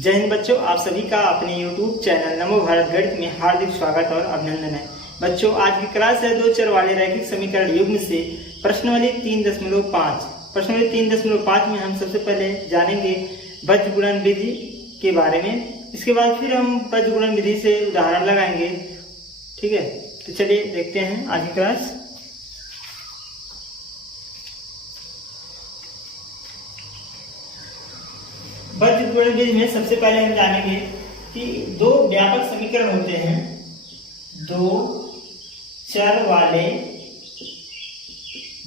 जय हिंद बच्चों, आप सभी का अपने YouTube चैनल नमो भारत गणित में हार्दिक स्वागत और अभिनंदन है। बच्चों, आज की क्लास है दो चर वाले रैखिक समीकरण युग्म से प्रश्नावली 3.5। प्रश्नावली 3.5 में हम सबसे पहले जानेंगे बज्र गुणन विधि के बारे में। इसके बाद फिर हम बज्र गुणन विधि से उदाहरण लगाएंगे। ठीक है, तो चलिए देखते हैं आज की क्लास। बज्र गुणन विधि में सबसे पहले हम जानेंगे कि दो व्यापक समीकरण होते हैं, दो चर वाले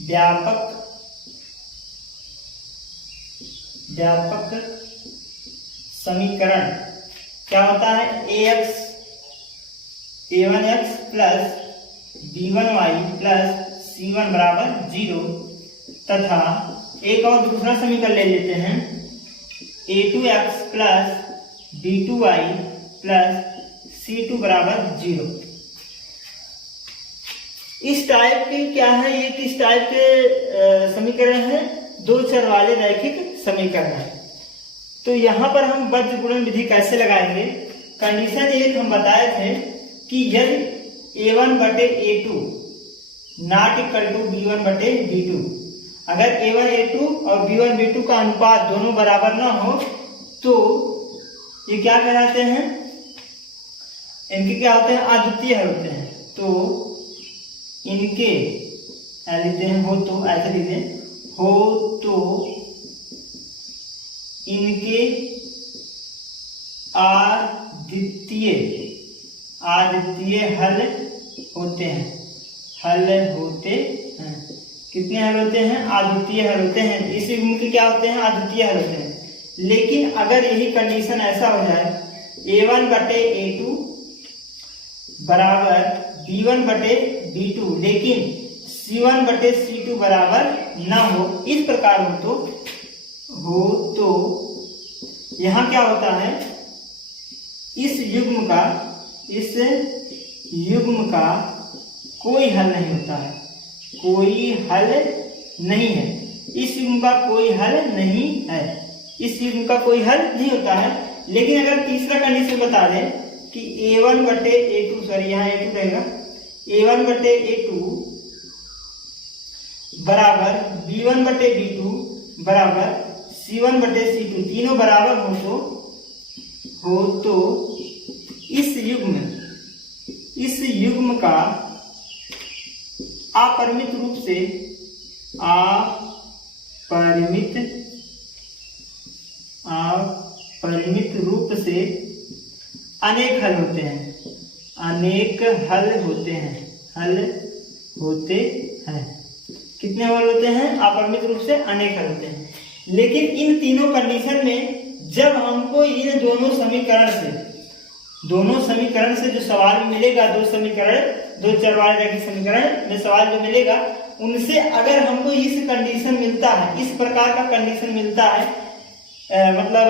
व्यापक समीकरण क्या होता है। a1x plus b1y plus c1 बराबर 0 तथा एक और दूसरा समीकरण ले लेते हैं a2x plus b2y plus c2 बराबर 0। इस टाइप के क्या है, ये किस टाइप के समीकरण है, दो चर वाले रैखिक समीकरण है। तो यहाँ पर हम बज्र गुणन विधि कैसे लगाएंगे। कंडीशन एक हम बताए थे कि यदि a1 बटे a2 not equal to b1 बटे b2, अगर a1 a2 और b1 b2 का अनुपात दोनों बराबर ना हो तो ये क्या कहलाते हैं, इनके क्या होते हैं, अद्वितीय हल होते हैं। तो इनके लिखते हैं हो तो ऐसे लिखते हैं, हो तो इनके अद्वितीय हल होते हैं। कितने हल होते हैं, अद्वितीय हल होते हैं। इस युग्म के क्या होते हैं, अद्वितीय हल होते हैं। लेकिन अगर यही कंडीशन ऐसा हो जाए a1 बटे a2 बराबर b1 बटे b2 लेकिन c1 बटे c2 बराबर ना हो, इस प्रकार हो तो यहाँ क्या होता है, इस युग्म का कोई हल नहीं होता है, कोई हल नहीं है। इस युग्म का कोई हल नहीं है, इस युग्म का कोई हल नहीं होता है। लेकिन अगर तीसरा कंडीशन बता दें कि a1 बटे a2, सॉरी यहाँ a2 रहेगा, a1 बटे a2 बराबर b1 बटे b2 बराबर c1 बटे c2, तीनों बराबर हो तो इस युग्म का अपरिमित रूप से अनेक हल होते हैं, कितने हल होते हैं, अपरिमित रूप से अनेक हल होते हैं। लेकिन इन तीनों कंडीशन में जब हमको इन दोनों समीकरण से जो सवाल मिलेगा, दो चर वाले रैखिक समीकरण में सवाल जो मिलेगा उनसे अगर हमको इस कंडीशन मिलता है, इस प्रकार का कंडीशन मिलता है, मतलब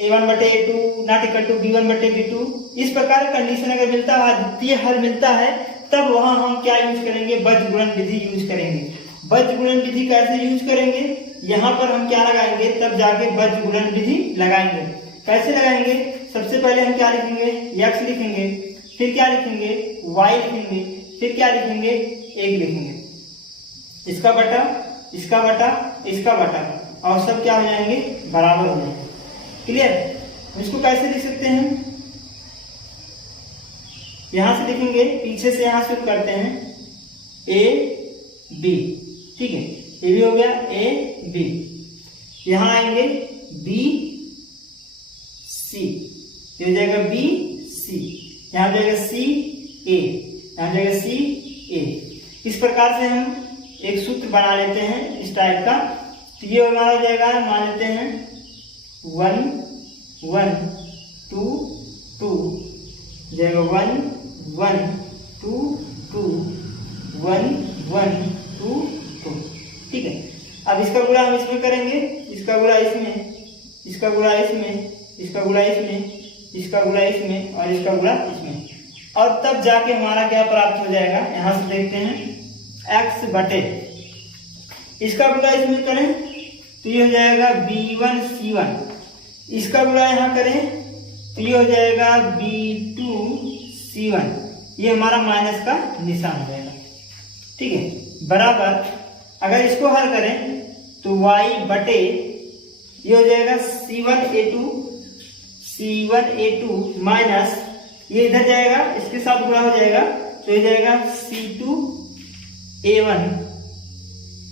a1 बटे a2 not equal to b1 बटे b2, इस प्रकार का कंडीशन अगर मिलता है, अद्वितीय हल मिलता है, तब वहां हम क्या यूज करेंगे, बज्र गुणन विधि यूज करेंगे। बज्र गुणन विधि कैसे यूज करेंगे, यहाँ पर हम क्या लगाएंगे, तब जाके बज्र गुणन विधि लगाएंगे। कैसे लगाएंगे, सबसे पहले हम क्या लिखेंगे, x लिखेंगे, फिर क्या लिखेंगे, y लिखेंगे, फिर क्या लिखेंगे, 1 लिखेंगे, इसका बटा इसका बटा इसका बटा, और सब क्या हो जाएंगे, बराबर हो जाएंगे। क्लियर। इसको कैसे लिख सकते हैं, यहां से लिखेंगे, पीछे से यहां शुरू करते हैं, a b, ठीक है, ये भी हो गया a b, यहां आएंगे b c, ये हो जाएगा b c, यहां हो जाएगा c a, यहां हो जाएगा c a। इस प्रकार से हम एक सूत्र बना लेते हैं इस टाइप का। तो ये हमारा हो जाएगा, मान लेते हैं 1 1 2 2, जाएगा 1 1 2 2 1 1 2 2, ठीक है। अब इसका गुणा हम इसमें करेंगे, इसका गुणा इसमें, इसका गुणा इसमें, इसका गुणा इसमें, इसका गुणा इसमें और इसका गुणा इसमें, और तब जाके हमारा क्या प्राप्त हो जाएगा, यहां से देखते हैं x बटे, इसका गुणा इसमें करें तो ये हो जाएगा b1 c1, इसका गुणा यहाँ करें तो ये हो जाएगा B2C1, ये हमारा माइनस का निशान हो जाएगा। ठीक है, बराबर अगर इसको हल करें तो y बटे ये हो जाएगा C1A2 माइनस ये इधर जाएगा, इसके साथ गुणा हो जाएगा तो ये जाएगा C2A1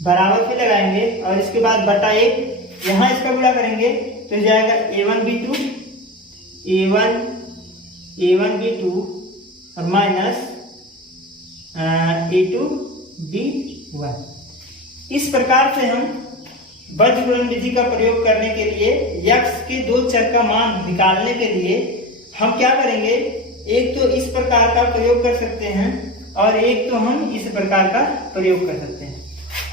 बराबर पे लगाएंगे और इसके बाद बटा 1 यहाँ इसका गुणा करेंगे तो ये जाएगा A1B2 और माइनस A2B1। इस प्रकार से हम बज्रगुणन विधि का प्रयोग करने के लिए x के दो चर का मान निकालने के लिए हम क्या करेंगे, एक तो इस प्रकार का प्रयोग कर सकते हैं और एक तो हम इस प्रकार का प्रयोग कर सकते हैं।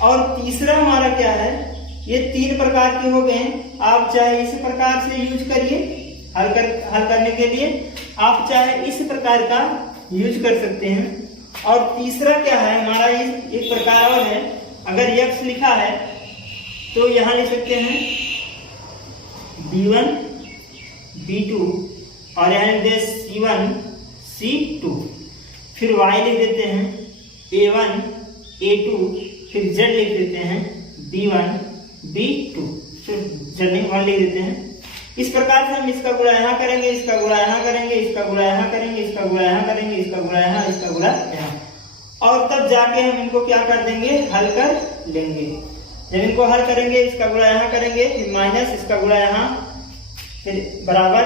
और तीसरा हमारा क्या है, ये 3 प्रकार के हो गए। आप चाहे इस प्रकार से यूज करिए हल करने के लिए, आप चाहे इस प्रकार का यूज कर सकते हैं। और तीसरा क्या है हमारा, एक प्रकार और है, अगर x लिखा है तो यहाँ लिख सकते हैं B1 B2 और यहाँ लिख दें C1 C2, फिर y लिख देते हैं A1 A2, फिर z लिख देते हैं B1 B2, फिर z लिख देते हैं। इस प्रकार से हम इसका गुणा यहाँ करेंगे, इसका गुणा यहाँ करेंगे, इसका गुणा यहाँ करेंगे, इसका गुणा यहाँ करेंगे, इसका गुणा यहाँ, इसका गुणा यहाँ, और तब जाके हम इनको क्या कर देंगे, हल कर लेंगे। जब इनको हल करेंगे इसका गुणा यहाँ करेंगे, फिर माइनस इसका गुणा यहाँ, फिर बराबर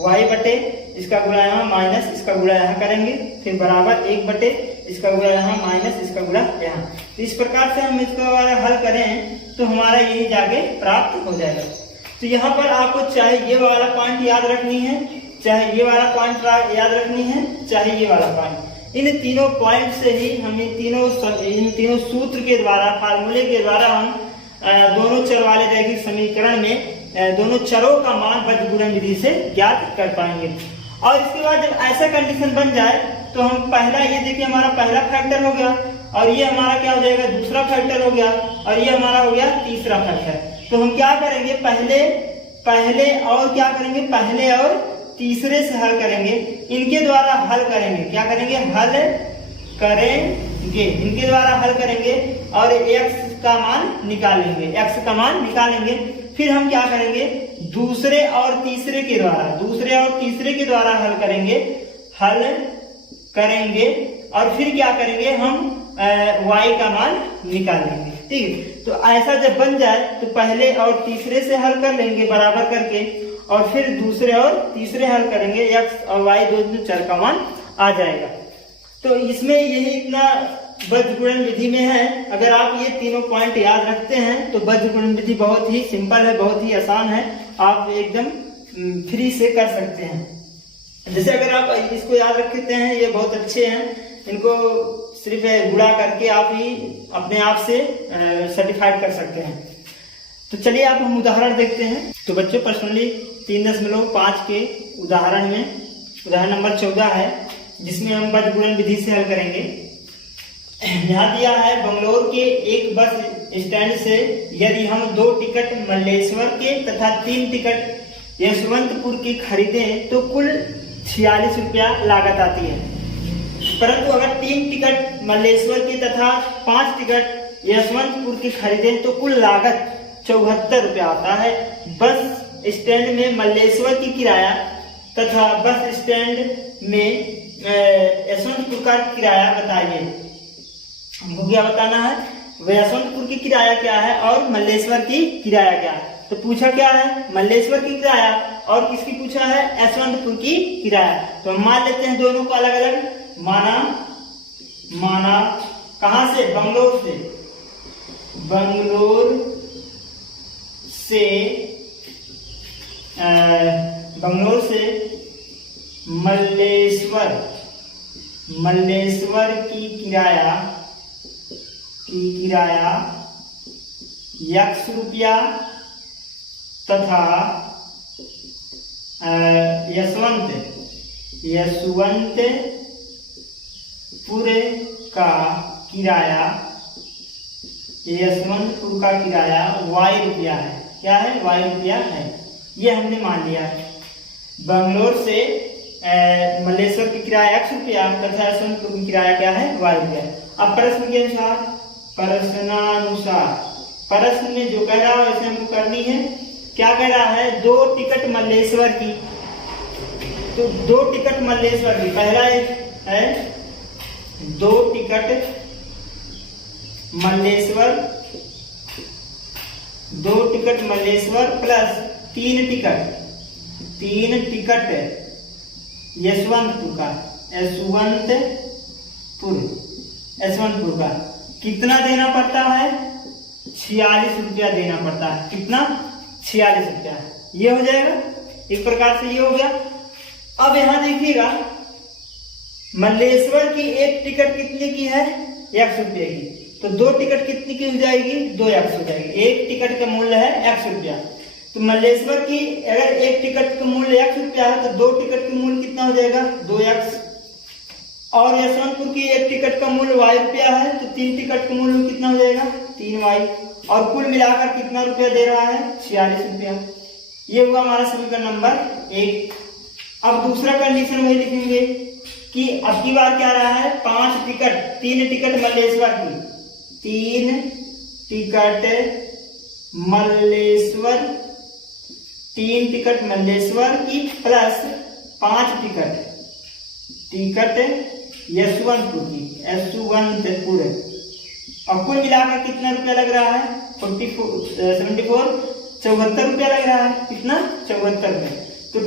y बटे इसका गुणा यहाँ माइनस इसका गुणा यहाँ करेंगे, फिर बराबर 1 बटे इसका गुणा यहाँ माइनस इसका गुणा यहाँ। तो इस प्रकार से हम इसको हल करें तो हमारा यही जाके प्राप्त हो जाएगा। तो यहाँ पर आपको चाहे ये वाला पॉइंट याद रखनी है, चाहे ये वाला पॉइंट याद रखनी है, चाहे ये वाला पॉइंट, इन तीनों पॉइंट से ही हम इन तीनों सूत्र के द्वारा, फार्मूले के द्वारा हम दोनों चर वाले रैखिक समीकरण में दोनों चरों का मान बज्रगुणन विधि से ज्ञात कर पाएंगे। और इसके बाद जब ऐसा कंडीशन बन जाए तो हम पहला, ये देखिए हमारा पहला फैक्टर हो गया और ये हमारा क्या हो जाएगा, दूसरा फैक्टर हो गया और ये हमारा हो गया तीसरा फैक्टर। तो हम क्या करेंगे, पहले और क्या करेंगे, पहले और तीसरे से हल करेंगे, इनके द्वारा हल करेंगे, क्या करेंगे, हल करेंगे, इनके द्वारा हल करेंगे और x का मान निकालेंगे। फिर हम क्या करेंगे, दूसरे और तीसरे के द्वारा हल करेंगे और फिर क्या करेंगे, हम y का मान निकालेंगे। ठीक है, तो ऐसा जब बन जाए तो पहले और तीसरे से हल कर लेंगे बराबर करके और फिर दूसरे और तीसरे हल करेंगे, x और y दोनों चर का मान आ जाएगा। तो इसमें यही इतना बज्रगुणन विधि में है। अगर आप ये तीनों पॉइंट याद रखते हैं तो बज्रगुणन विधि बहुत ही सिंपल है, बहुत ही आसान है, आप एकदम फ्री से कर सकते हैं। जैसे अगर आप इसको याद रखते हैं, ये बहुत अच्छे हैं, इनको सिर्फ गुणा करके आप ही अपने आप से सर्टिफाइड कर सकते हैं। तो चलिए आप हम उदाहरण देखते हैं। तो बच्चों पर्सनली 3.5 के उदाहरण में उदाहरण नंबर 14 है, जिसमें हम बज्रगुणन विधि से हल करेंगे। यहाँ दिया है, बंगलोर के एक बस स्टैंड से यदि हम 2 टिकट मल्लेश्वर के तथा 3 टिकट यशवंतपुर की खरीदें तो कुल 46 रुपया लागत आती है। परंतु अगर 3 टिकट मल्लेश्वर की तथा 5 टिकट यशवंतपुर की खरीदें तो कुल लागत 74 रुपया आता है। बस स्टैंड में मल्लेश्वर की किराया तथा बस स्टैंड में यशवंतपुर का किराया बताइए। हमको क्या बताना है, यशवंतपुर की किराया क्या है और मल्लेश्वर की किराया क्या है। तो पूछा क्या है, मल्लेश्वर की किराया, और किसकी पूछा है, यशवंतपुर की किराया। तो हम मान लेते हैं दोनों को अलग अलग, माना कहां से, बंगलोर से मल्लेश्वर की किराया x रुपया तथा यशवंतपुर का किराया y रुपया है। क्या है, y रुपया है। ये हमने मान लिया है। बंगलोर से मल्लेश्वर की किराया X रुपया तथा यशवंतपुर की किराया क्या है Y रुपया। अब प्रश्न के अनुसार, प्रश्नानुसार प्रश्न में जो कह रहा है वैसे हमको करनी है। क्या कह रहा है, 2 टिकट मल्लेश्वर की, तो 2 टिकट मल्लेश्वर की, पहला है 2 ticket Malleshwar, 2 ticket Malleshwar plus 3 ticket Yeshwantpur का, यशवंतपुर का कितना देना पड़ता है, 46 रुपया देना पड़ता है। कितना, 46 रुपया। ये हो जाएगा, इस प्रकार से ये हो गया। अब यहां देखिएगा, मल्लेश्वर की एक टिकट कितने की है, X रुपये की, तो 2 टिकट कितनी की हो जाएगी, 2X हो जाएगी। एक टिकट का मूल्य है X रुपया, तो मल्लेश्वर की अगर एक टिकट का मूल्य X रुपया है तो 2 टिकट का मूल्य कितना हो जाएगा, 2X। और यशवंतपुर की एक टिकट का मूल्य Y रुपया है, तो 3 टिकट का मूल्य कितना हो जाएगा, 3Y। और कुल मिलाकर कितना रुपया दे रहा है, 46 रुपया। ये हुआ हमारा समीकरण नंबर 1। अब दूसरा कंडीशन वही लिखेंगे कि अब की बार क्या रहा है, 3 टिकट मल्लेश्वर की, 3 टिकट मल्लेश्वर की प्लस 5 टिकट यशवंतपुर की, यशवंतपुर। और कुल मिलाकर कितना रुपया लग रहा है, 74 रुपया लग रहा है। कितना, 74 रुपया। तो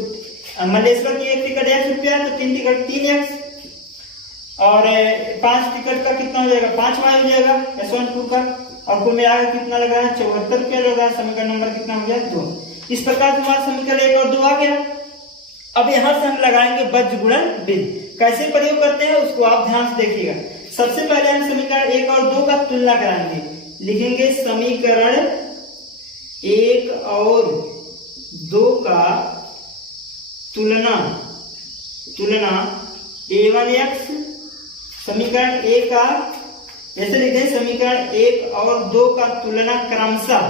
मल्लेश्वर की एक टिकट X रुपया, तो 3 टिकट 3X, और 5 टिकट का कितना हो जाएगा, 5Y हो जाएगा यशवंतपुर का। और कुल मिलाकर कितना लग रहा है, 74 रुपया लग रहा है। समीकरण नंबर कितना हो गया, 2। इस प्रकार से हमारा समीकरण 1 और 2 आ गया। अब यहां से हम लगाएंगे बज्र गुणन विधि। कैसे प्रयोग करते हैं उसको आप ध्यान से देखिएगा। सबसे पहले हम समीकरण 1 और 2 का तुलना कराएंगे। लिखेंगे समीकरण 1 और 2 का तुलना A1X, समीकरण 1 का ऐसे लिखें, समीकरण 1 और 2 का तुलना क्रमशः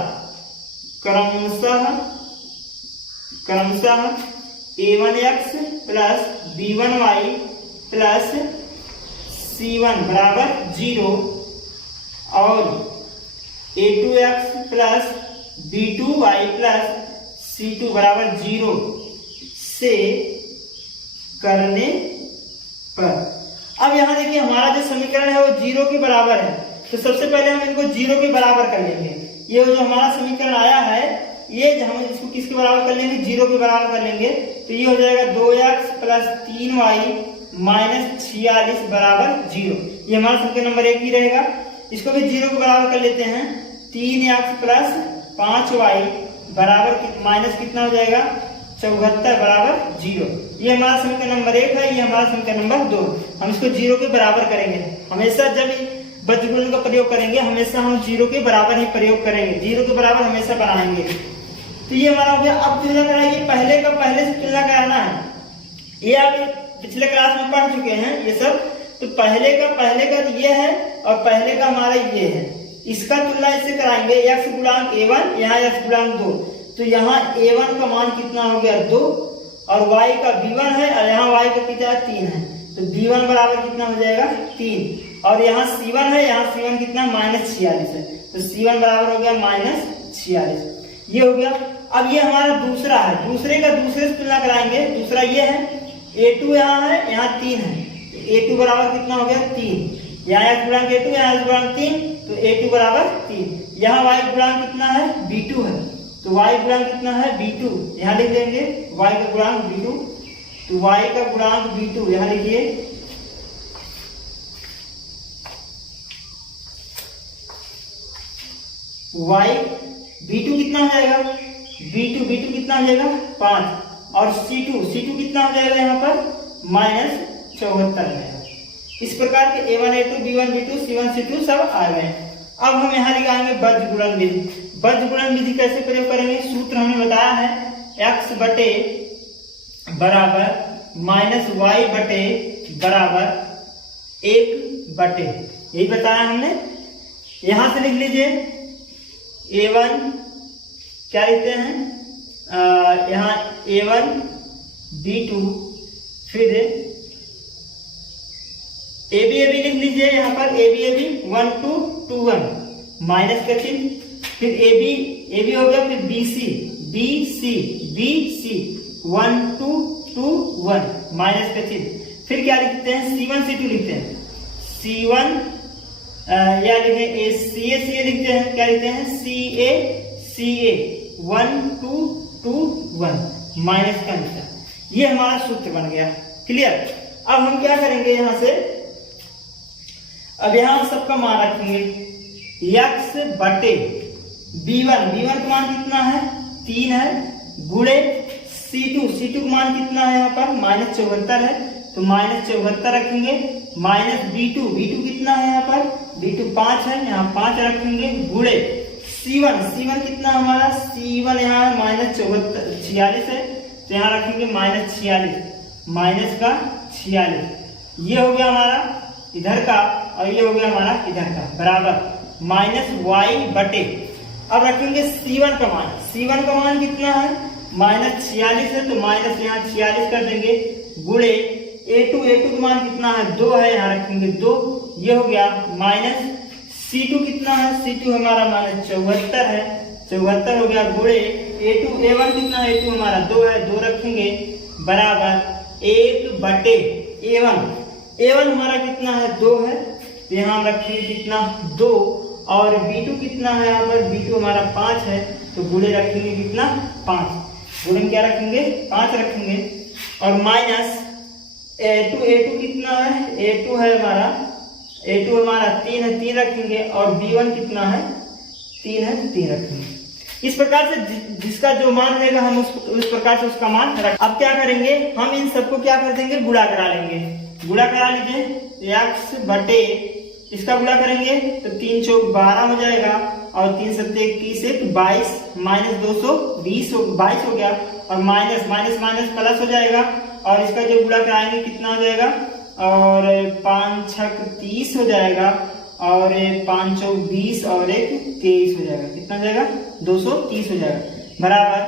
A1X plus B1Y plus C1 बराबर 0 और A2X plus B2Y plus C2 बराबर 0 से करने पर। अब यहां देखिए, हमारा जो समीकरण है वो 0 के बराबर है, तो सबसे पहले हम इनको 0 के बराबर कर लेंगे। ये जो हमारा समीकरण आया है, ये हम इसको किसके बराबर कर लेंगे, 0 के बराबर कर लेंगे। तो ये हो जाएगा 2X प्लस 3Y माइनस 46 बराबर 0। ये हमारा समीकरण नंबर 1 ही रहेगा। इसको भी 0 के बराबर कर लेते हैं। 3X प्लस 5Y बराबर माइनस कितना हो जाएगा, 74 बराबर 0। ये हमारा समीकरण नंबर 1 है, ये हमारा समीकरण नंबर 2। हम इसको 0 के बराबर करेंगे। हमेशा जब बज्र गुणन का प्रयोग करेंगे, हमेशा हम 0 के बराबर ही प्रयोग करेंगे, 0 के बराबर हमेशा बनाएंगे। तो ये हमारा हो गया। अब तुलना कराइए, पहले का पहले से तुलना कराना है। ये आप पिछले क्लास में पढ़ चुके हैं ये सब। तो पहले का ये है और पहले का हमारा ये है। इसका तुलना इससे कराएंगे, x गुणांक A1, यहाँ x गुणांक 2। तो यहाँ A1 का मान कितना हो गया, 2, और y का B1 है, और यहाँ y का कितना 3 है। तो B1 बराबर कितना हो जाएगा, 3। और यहाँ C1 है, यहाँ C1 कितना -46 है। तो C1 बराबर हो गया -46। ये हो गया। अब ये हमारा दूसरा है, दूसरे का दूसरे से तुलना कराएंगे। दूसरा ये है, A2 यहाँ है, यहाँ 3 है। A2 बराबर कितना हो गया, 3। यहाँ x गुणांक A2, यहाँ x गुणांक 3, तो A2 बराबर 3। यहाँ y गुणांक कितना है, B2 है, तो y गुणांक कितना है, B2। यहाँ लिख देंगे y का गुणांक B2, तो y का गुणांक B2 यहाँ लिखिए। y B2 कितना हो जाएगा, B2 कितना हो जाएगा, 5। और C2 कितना हो जाएगा यहाँ पर, -74 है। इस प्रकार के A1 A2 B1 B2 C1 C2 सब आ गए। अब हम यहाँ लगाएंगे बज्र गुणन विधि। बज्र गुणन विधि कैसे प्रयोग करेंगे, सूत्र हमने बताया है, x बटे बराबर -y बटे बराबर 1 बटे, यही बताया हमने। यहां से लिख लीजिए A1 क्या लिखते हैं, यहाँ A1 B2, फिर AB लिख लीजिए यहाँ पर AB 1 2 2 1 माइनस का चिन्ह, फिर AB हो गया, फिर BC 1 2 2 1 माइनस का चिन्ह, फिर क्या लिखते हैं C1 C2 लिखते हैं, C1 या लिखे CA लिखते हैं, क्या लिखते हैं CA 1 2 2 1 माइनस का निशान। ये हमारा सूत्र बन गया। क्लियर। अब हम क्या करेंगे यहाँ से, अब यहाँ सबका मान रखेंगे x बटे B1 का मान कितना है 3 है, गुणे C2 का मान कितना है यहाँ पर -74 है, तो -74 रखेंगे, माइनस B2 कितना है यहाँ पर B2 5 है, यहाँ 5 रखेंगे, गुणे C1 कितना हमारा C1 यहाँ -46 है, तो यहाँ रखेंगे -46 माइनस का 46। ये हो गया हमारा इधर का और ये हो गया हमारा इधर का, बराबर -y बटे, अब रखेंगे C1 का मान कितना है -46 है, तो माइनस यहाँ 46 कर देंगे, गुणे A2 का मान कितना है 2 है, यहाँ रखेंगे 2, ये हो गया माइनस C2 कितना है C2 हमारा -74 है, 74 हो गया, गुणे A1 कितना है A2 हमारा 2 है, 2 रखेंगे, बराबर 1 बटे A1 हमारा कितना है 2 है, तो यहाँ रखेंगे कितना 2, और B2 कितना है यहाँ पर B2 हमारा 5 है, तो गुणे रखेंगे कितना 5, गुणे क्या रखेंगे 5 रखेंगे, और माइनस A2 कितना है A2 है हमारा 3 है, 3 रखेंगे, और B1 कितना है 3 है, 3 रखेंगे। इस प्रकार से जिसका जो मान रहेगा हम उस प्रकार से उसका मान रख। अब क्या करेंगे हम इन सबको क्या कर देंगे गुणा करा लेंगे, गुणा करा लीजिए x बटे इसका गुणा करेंगे तो 3 चौक 12 हो जाएगा, और 3 सत्ते 21 22 -220 22 हो गया, और माइनस प्लस हो जाएगा, और इसका जो गुणा कराएंगे कितना हो जाएगा, और 5 छक 30 हो जाएगा, और 5 चौक 20 और 1 23 हो जाएगा, कितना हो जाएगा 230 हो जाएगा, बराबर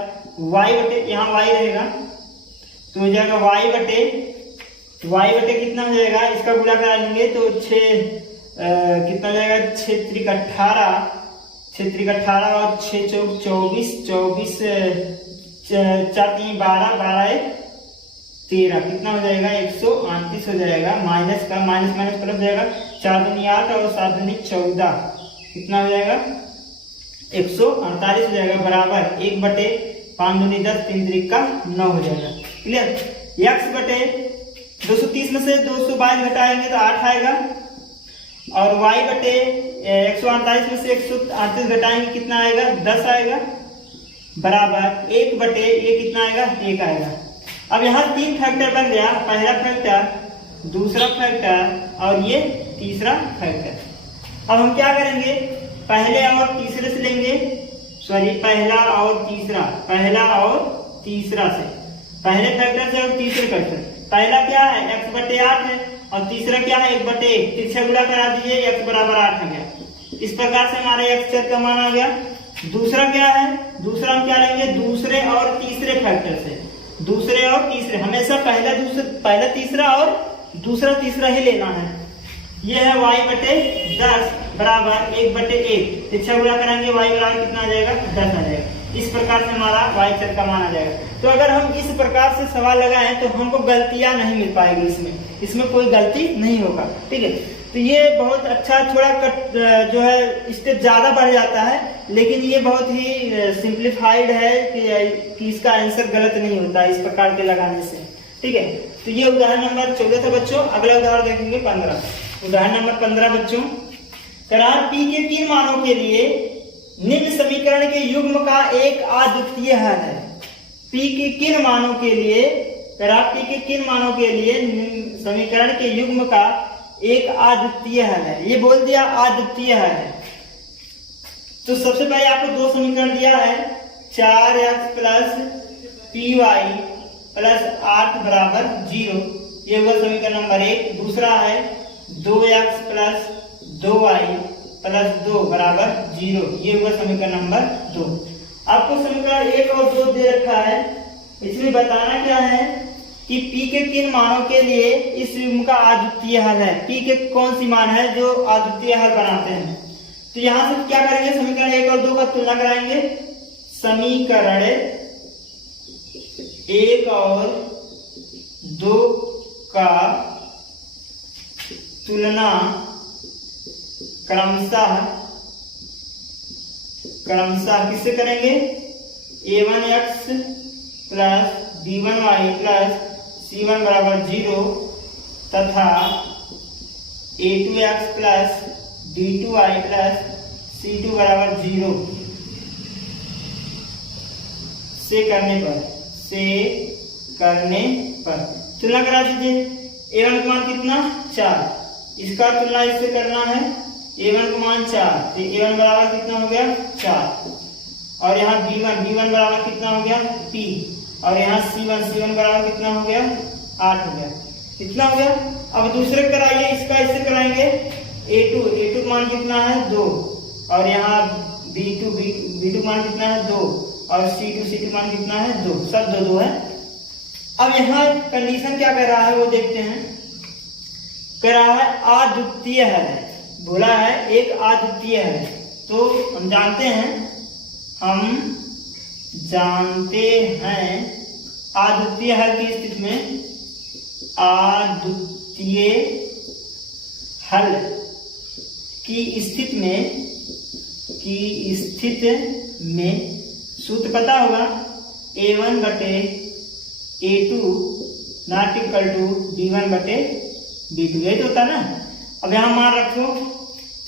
y बटे यहाँ y रहेगा तो हो जाएगा y बटे कितना हो जाएगा, इसका गुणा करा लेंगे तो 6 कितना हो जाएगा 6 त्रिक 18 और 6 चौक 24 4 3 12 12 13 कितना हो जाएगा 138 हो जाएगा, माइनस का माइनस प्लस हो जाएगा, 4 दूनी 8 और 7 दूनी 14 कितना हो जाएगा 148 हो जाएगा, बराबर 1 बटे 5 दूनी 10 3 त्रिक का 9 हो जाएगा। क्लियर। x बटे 230 में से 222 घटाएंगे तो 8 आएगा, और y बटे 148 में से 138 घटाएंगे कितना आएगा 10 आएगा, बराबर 1 बटे ये कितना आएगा 1 आएगा। अब यहाँ 3 फैक्टर बन गया, पहला फैक्टर, दूसरा फैक्टर और ये तीसरा फैक्टर। अब हम क्या करेंगे पहले और तीसरे से लेंगे, सॉरी पहला और तीसरा से, पहले फैक्टर से और तीसरे फैक्टर। पहला क्या है x बटे 8 है, और तीसरा क्या है 1 बटे 1, तिरछा गुणा करा दीजिए x बराबर 8 आ गया। इस प्रकार से हमारे x चर का मान आ गया। दूसरा क्या है, दूसरा हम क्या लेंगे दूसरे और तीसरे फैक्टर से, दूसरे और तीसरे, हमेशा पहला तीसरा और दूसरा तीसरा ही लेना है। यह है y बटे 10 बराबर 1 बटे 1, तिरछा गुणा कराएंगे y बराबर कितना आ जाएगा 10 आ जाएगा। इस प्रकार से हमारा y चर का मान आ जाएगा। तो अगर हम इस प्रकार से सवाल लगाएं तो हमको गलतियां नहीं मिल पाएगी, इसमें कोई गलती नहीं होगा। ठीक है, तो ये बहुत अच्छा, थोड़ा जो है स्टेप ज्यादा बढ़ जाता है, लेकिन ये बहुत ही सिंप्लीफाइड है कि इसका आंसर गलत नहीं होता इस प्रकार के लगाने से। ठीक है, तो ये उदाहरण नंबर 14 था बच्चों। अगला उदाहरण देखेंगे 15। उदाहरण नंबर 15 बच्चों, करार P के किन मानों के लिए निम्न समीकरण के युग्म का एक अद्वितीय हल है। P के किन मानों के लिए, करार P के किन मानों के लिए निम्न समीकरण के युग्म का एक अद्वितीय हल है। ये बोल दिया अद्वितीय हल है, तो सबसे पहले आपको दो समीकरण दिया है, 4x प्लस py प्लस 8 बराबर 0, ये हुआ समीकरण नंबर 1। दूसरा है 2x प्लस 2y प्लस 2 बराबर 0, ये हुआ समीकरण नंबर 2। आपको समीकरण 1 और 2 दे रखा है, इसमें बताना क्या है कि P के किन मानों के लिए इस युग्म का अद्वितीय हल है। P के कौन सी मान है जो अद्वितीय हल बनाते हैं। तो यहां से क्या करेंगे, समीकरण 1 और 2 का तुलना कराएंगे। समीकरण 1 और 2 का तुलना क्रमशः किससे करेंगे, a1x plus b1y plus c1 बराबर 0 तथा a2x plus b2y plus c2 बराबर 0 से करने पर तुलना करा दीजिए। a1 का मान कितना 4, इसका तुलना इससे करना है, a1 का मान 4, तो a1 बराबर कितना हो गया 4, और यहाँ b1 बराबर कितना हो गया p, और यहाँ c1 बराबर कितना हो गया 8 हो गया, कितना हो गया। अब दूसरे कराइए, इसका इससे कराएंगे, a2 का मान कितना है 2, और यहाँ b2 का मान कितना है 2, और c2 का मान कितना है 2, सब 2 है। अब यहाँ कंडीशन क्या कर रहा है वो देखते हैं। कह रहा है अद्वितीय है, बोला है एक अद्वितीय है। तो हम जानते हैं अद्वितीय हल की स्थिति में, अद्वितीय हल की स्थिति में सूत्र पता होगा, a1 बटे a2 not equal to b1 बटे b2, यही तो होता है ना। अब यहाँ मान रखो,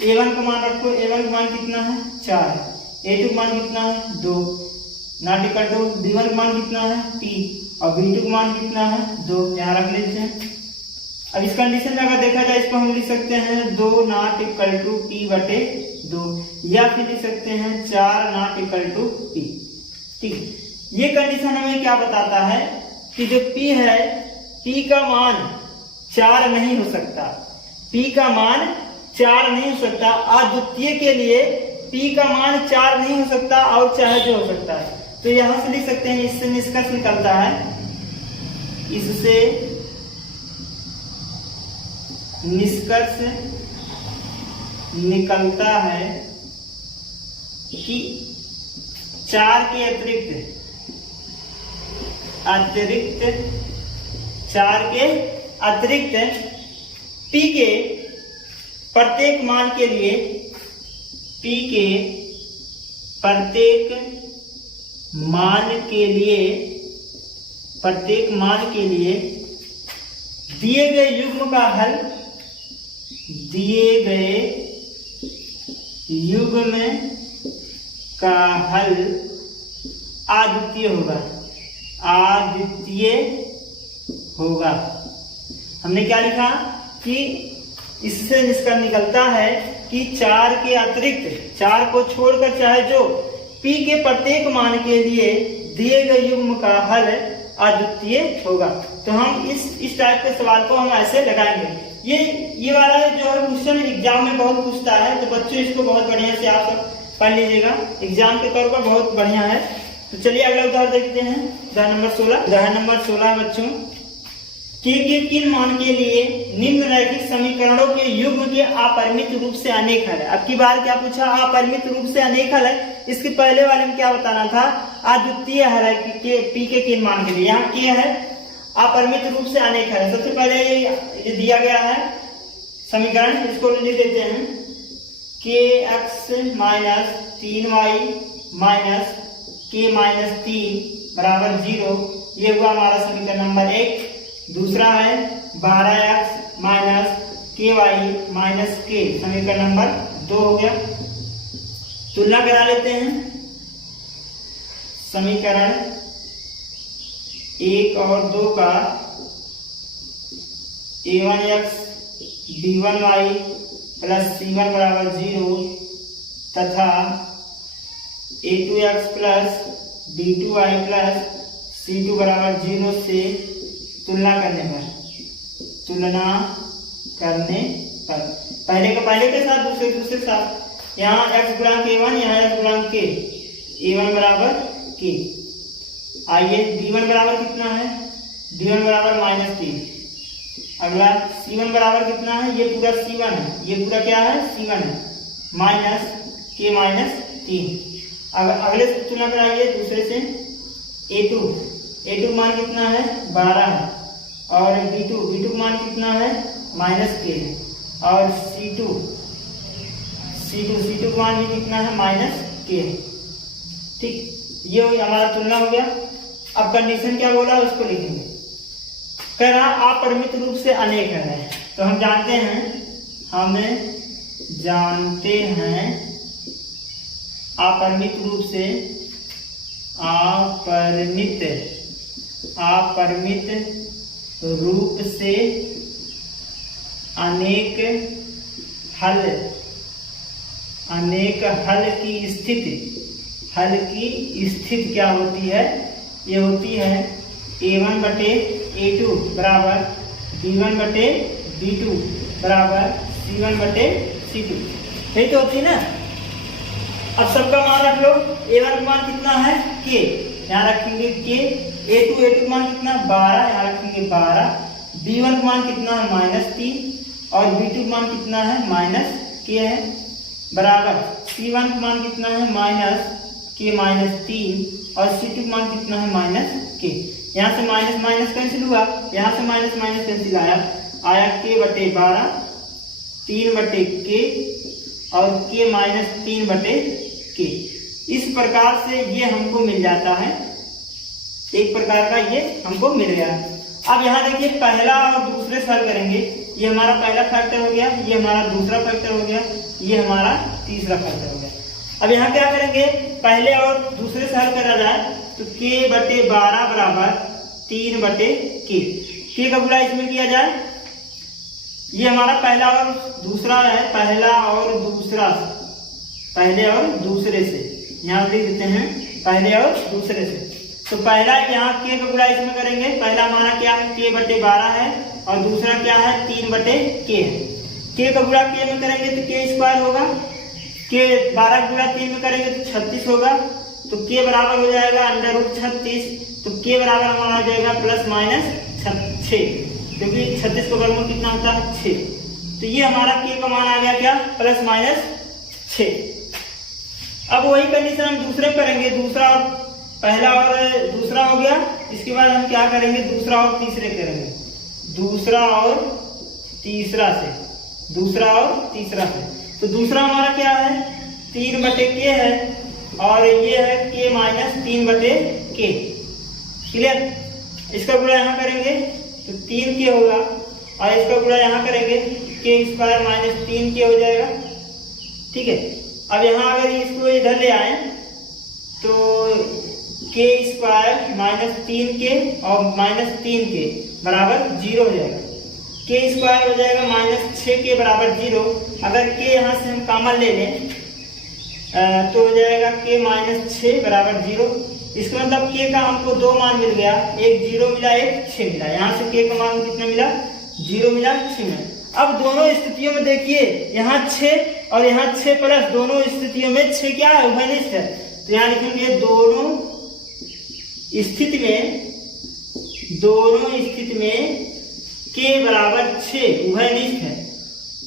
a1 का मान रखो, a1 का मान कितना है 4, a2 का मान कितना है 2, नॉट इक्वल टू b1 का मान कितना है p, और b2 का मान कितना है 2, यहाँ रख लेते हैं। अब इस कंडीशन में अगर देखा जाए, इसको हम लिख सकते हैं 2 नॉट इक्वल टू p बटे 2, या फिर लिख सकते हैं 4 नॉट इक्वल टू p। ठीक, ये कंडीशन हमें क्या बताता है कि जो p है, p का मान 4 नहीं हो सकता, p का मान 4 नहीं हो सकता। अद्वितीय के लिए p का मान 4 नहीं हो सकता, और चाहे जो हो सकता है। तो यहां से लिख सकते हैं, इससे निष्कर्ष निकलता है, इससे निष्कर्ष निकलता है कि 4 के अतिरिक्त 4 के अतिरिक्त p के प्रत्येक मान के लिए, p के प्रत्येक मान के लिए दिए गए युग्म का हल अद्वितीय होगा। हमने क्या लिखा कि इससे निष्कर्ष निकलता है कि 4 के अतिरिक्त, 4 को छोड़कर चाहे जो p के प्रत्येक मान के लिए दिए गए युग्म का हल अद्वितीय होगा। तो हम इस टाइप के सवाल को हम ऐसे लगाएंगे। ये वाला जो है क्वेश्चन एग्जाम में बहुत पूछता है, तो बच्चों इसको बहुत बढ़िया से आप पढ़ लीजिएगा, एग्जाम के तौर पर बहुत बढ़िया है। तो चलिए अगला उदाहरण देखते हैं, उदाहरण नंबर 16 बच्चों, के किन मान के लिए निम्नलिखित समीकरणों के युग्म के अपरिमित रूप से अनेक हल है। अब की बार क्या पूछा, अपरिमित रूप से अनेक हल है। इसके पहले वाले में क्या बताना था, अद्वितीय हल है कि p के किन मान के लिए। यहाँ के है अपरिमित रूप से अनेक हल है। सबसे पहले ये दिया गया है समीकरण, इसको लिख देते हैं, kx minus 3y minus k minus 3 बराबर 0। ये हुआ हमारा समीकरण नंबर 1। दूसरा है 12x minus ky minus k, समीकरण नंबर 2 हो गया। तुलना करा लेते हैं, समीकरण 1 और 2 का a1x b1y प्लस c1 बराबर 0 तथा a2x plus b2y plus c2 बराबर 0 से तुलना करने पर पहले के साथ दूसरे साथ, यहाँ x गुणांक a1, यहाँ x गुणांक k, a1 बराबर k। आइए b1 बराबर कितना है, b1 बराबर -3। अगला c1 बराबर कितना है, ये पूरा c1 है, ये पूरा क्या है c1 है, माइनस k -3। अगले से तुलना कराइए दूसरे से, a2 मान कितना है 12 है, और b2 मान कितना है -k है, और c2 मान भी कितना है -k है। ठीक, ये हमारा तुलना हो गया। अब कंडीशन क्या बोला उसको लिखेंगे। कह रहा अपरिमित रूप से अनेक है, तो हम जानते हैं अपरिमित रूप से अनेक हल की स्थिति क्या होती है, ये होती है a1 बटे a2 बराबर b1 बटे b2 बराबर c1 बटे c2। यही तो होती है ना। अब सबका मान रख लो, a1 का मान कितना है k, यहाँ रखेंगे k, a2 का मान कितना 12, यहाँ रखेंगे 12, b1 का मान कितना है -3 और b2 का मान कितना है -k है, बराबर c1 का मान कितना है -k -3 और c2 का मान कितना है -k। यहाँ से माइनस कैंसिल हुआ, यहाँ से माइनस कैंसिल आया k बटे 12 3 बटे k और k -3 बटे k। इस प्रकार से ये हमको मिल जाता है, एक प्रकार का ये हमको मिल गया। अब यहाँ देखिए पहला और दूसरे से हल करेंगे, ये हमारा पहला फैक्टर हो गया, ये हमारा दूसरा फैक्टर हो गया, ये हमारा तीसरा फैक्टर हो गया। अब यहाँ क्या करेंगे, पहले और दूसरे से हल करा जाए तो k बटे 12 बराबर 3 बटे k का गुणा इसमें किया जाए। ये हमारा पहला और दूसरा है, पहले और दूसरे से यहाँ लिख देते हैं, पहले और दूसरे से। तो पहला यहाँ k का गुणा इसमें करेंगे, पहला हमारा क्या है k बटे 12 है और दूसरा क्या है 3 बटे k है। k का गुणा k में करेंगे तो k स्क्वायर होगा, k 12 का गुणा 3 में करेंगे तो 36 होगा, तो k बराबर हो जाएगा √36, तो k बराबर हमारा हो जाएगा ±6, क्योंकि 36 को वर्गमूल कितना होता है 6। तो ये हमारा k का मान आ गया क्या +/6। अब वही कंडीशन हम दूसरे करेंगे, दूसरा और पहला और दूसरा हो गया। इसके बाद हम क्या करेंगे, दूसरा और तीसरे करेंगे, दूसरा और तीसरा से। तो दूसरा हमारा क्या है 3 बटे k है और ये है k -3 बटे k। क्लियर। इसका गुणा यहाँ करेंगे तो 3k होगा और इसका गुणा यहाँ करेंगे k स्क्वायर -3k हो जाएगा। ठीक है। अब यहाँ अगर इसको इधर ले आए तो k स्क्वायर -3k और -3k बराबर 0 हो जाएगा, k स्क्वायर हो जाएगा -6k बराबर 0। अगर k यहाँ से हम कॉमन ले लें तो हो जाएगा k -6 बराबर 0। इसका मतलब k का हमको 2 मान मिल गया, एक 0 मिला एक 6 मिला। यहाँ से k का मान कितना मिला 0 मिला 6 मिला। अब दोनों स्थितियों में देखिए यहाँ 6 और यहाँ 6 प्लस, दोनों स्थितियों में 6 क्या है उभयनिष्ठ है। तो यहाँ लिखेंगे दोनों स्थिति में k बराबर 6 उभयनिष्ठ है,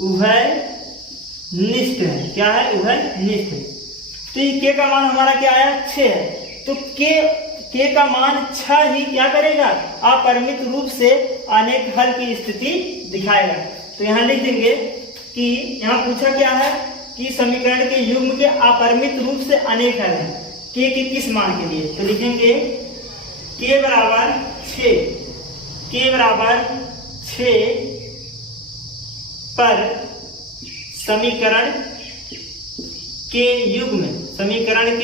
उभयनिष्ठ है। क्या है उभयनिष्ठ है। तो k का मान हमारा क्या आया 6 है, तो k का मान 6 ही क्या करेगा अपरिमित रूप से अनेक हल की स्थिति दिखाएगा। तो यहाँ लिख देंगे कि यहाँ पूछा क्या है कि समीकरण के युग्म के अपरिमित रूप से अनेक हल है k के किस मान के लिए। तो लिखेंगे k बराबर 6 पर समीकरण के युग्म के अपरिमित रूप से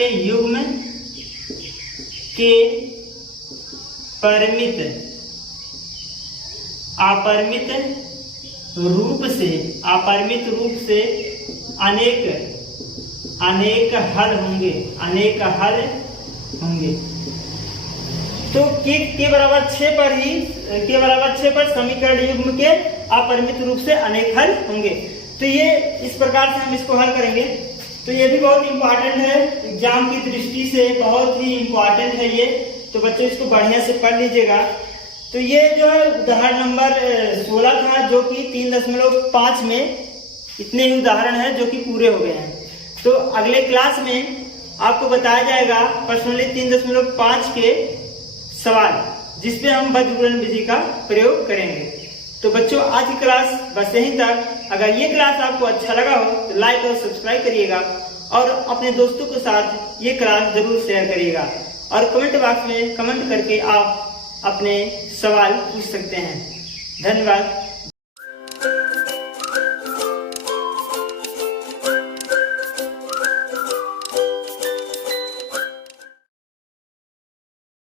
अनेक हल होंगे। तो k बराबर 6 पर समीकरण युग्म के अपरिमित रूप से अनेक हल होंगे। तो ये इस प्रकार से हम इसको हल करेंगे। तो ये भी बहुत इम्पोर्टेंट है, एग्जाम की दृष्टि से बहुत ही इम्पोर्टेंट है ये, तो बच्चों इसको बढ़िया से पढ़ लीजिएगा। तो ये जो है उदाहरण नंबर 16 था, जो कि 3.5 में इतने ही उदाहरण है जो कि पूरे हो गए हैं। तो अगले क्लास में आपको बताया जाएगा पर्सनली 3.5 के सवाल, जिसपे हम बद्ध विधि का प्रयोग करेंगे। तो बच्चों आज की क्लास बस यहीं तक। अगर ये क्लास आपको अच्छा लगा हो तो लाइक और सब्सक्राइब करिएगा और अपने दोस्तों के साथ ये क्लास जरूर शेयर करिएगा, और कमेंट बॉक्स में कमेंट करके आप अपने सवाल पूछ सकते हैं। धन्यवाद।